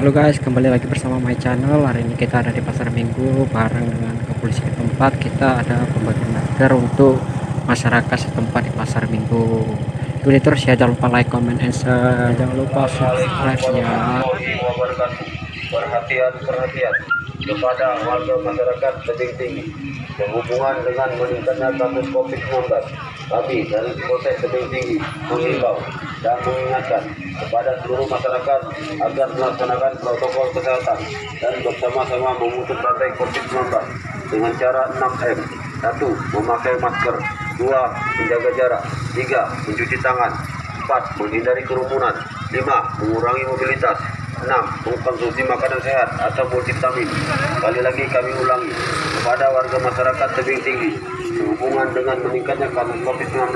Halo guys, kembali lagi bersama my channel. Hari ini kita ada di pasar Minggu bareng dengan kepolisian setempat. Kita ada pembagian masker untuk masyarakat setempat di pasar Minggu. Itu terus ya, jangan lupa like, comment, and share. Jangan lupa subscribe ya. Perhatian kepada warga masyarakat Tebing Tinggi berhubungan dengan meningkatnya kasus COVID-19. Kami dari Polsek Tebing Tinggi mengimbau dan mengingatkan kepada seluruh masyarakat agar melaksanakan protokol kesehatan dan bersama-sama memutus rantai COVID-19 dengan cara 6M. 1. Memakai masker. 2. Menjaga jarak. 3. Mencuci tangan. 4. Menghindari kerumunan. 5. Mengurangi mobilitas. 6. Mengkonsumsi makanan sehat atau multivitamin. Sekali lagi kami ulangi kepada warga masyarakat Tebing Tinggi sehubungan dengan meningkatnya kasus COVID-19.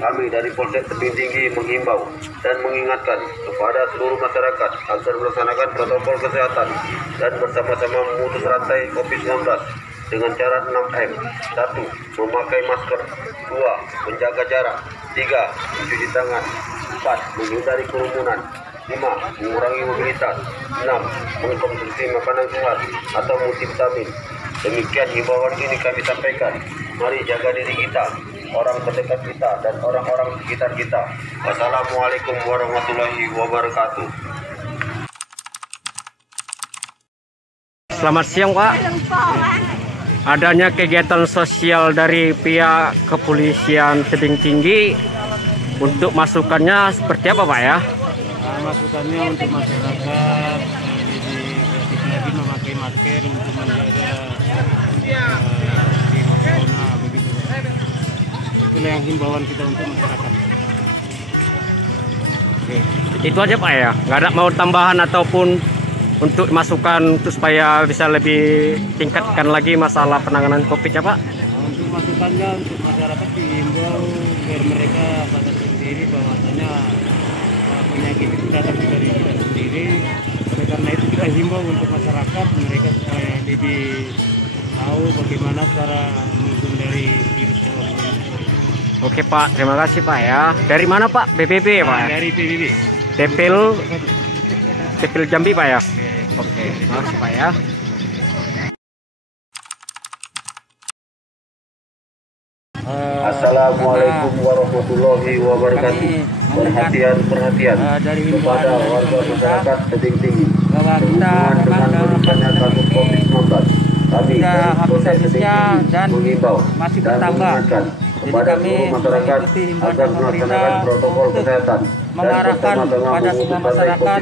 Kami dari Polsek Tebing Tinggi menghimbau dan mengingatkan kepada seluruh masyarakat agar melaksanakan protokol kesehatan dan bersama-sama memutus rantai COVID-19 dengan cara 6M. 1. Memakai masker. 2. Menjaga jarak. 3. Mencuci tangan. 4. Menghindari kerumunan. 5. Mengurangi mobilitas. 6. Mengkonsumsi makanan sehat atau multivitamin. Demikian himbauan ini kami sampaikan. Mari jaga diri kita, orang terdekat kita, dan orang-orang sekitar kita. Wassalamualaikum warahmatullahi wabarakatuh. Selamat siang Pak. Adanya kegiatan sosial dari pihak kepolisian Tebing Tinggi, untuk masukannya seperti apa Pak ya? Masukannya untuk masyarakat lebih kreatif lagi memakai masker untuk menjaga virus corona begitu. Itulah yang himbauan kita untuk masyarakat. Oke. Itu aja Pak ya, nggak ada mau tambahan ataupun untuk masukan untuk supaya bisa lebih tingkatkan lagi masalah penanganan COVID ya Pak? Untuk masukannya untuk masyarakat dihimbau biar mereka sadar sendiri bahwasanya penyakit itu datang dari kita sendiri. Oleh karena itu kita himbau untuk masyarakat mereka supaya lebih tahu bagaimana cara menghindari virus corona. Oke Pak, terima kasih Pak ya. Dari mana Pak? BPB ya Pak? Dari PBB. Depil Jambi Pak ya? Oke, terima kasih Pak ya. Assalamualaikum warahmatullahi wabarakatuh. Perhatian kepada warga masyarakat Tebing Tinggi berhubungan dengan meningkatnya kasus COVID-19. Kami dari Polsek Tebing Tinggi mengimbau dan mengingatkan kepada seluruh masyarakat agar melaksanakan protokol kesehatan mengarahkan kepada semua masyarakat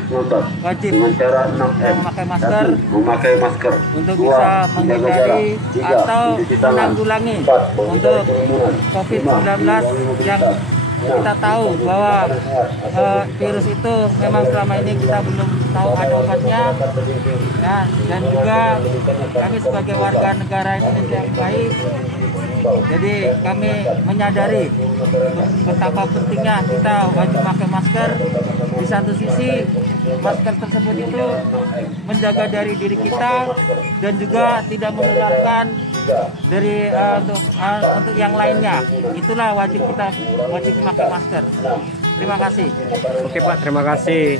wajib dengan cara 6M. Memakai masker. Untuk 2. bisa Menjaga jarak. menghindari 3. atau Mencuci tangan. menanggulangi 4. untuk kerumunan. COVID-19 yang kita tahu bahwa virus itu memang selama ini kita belum tahu ada obatnya ya, dan juga kami sebagai warga negara Indonesia yang baik, jadi kami menyadari betapa pentingnya kita wajib pakai masker. Di satu sisi masker tersebut itu menjaga dari diri kita dan juga tidak menularkan dari untuk yang lainnya. Itulah wajib kita, wajib memakai masker. Terima kasih. Oke Pak, terima kasih.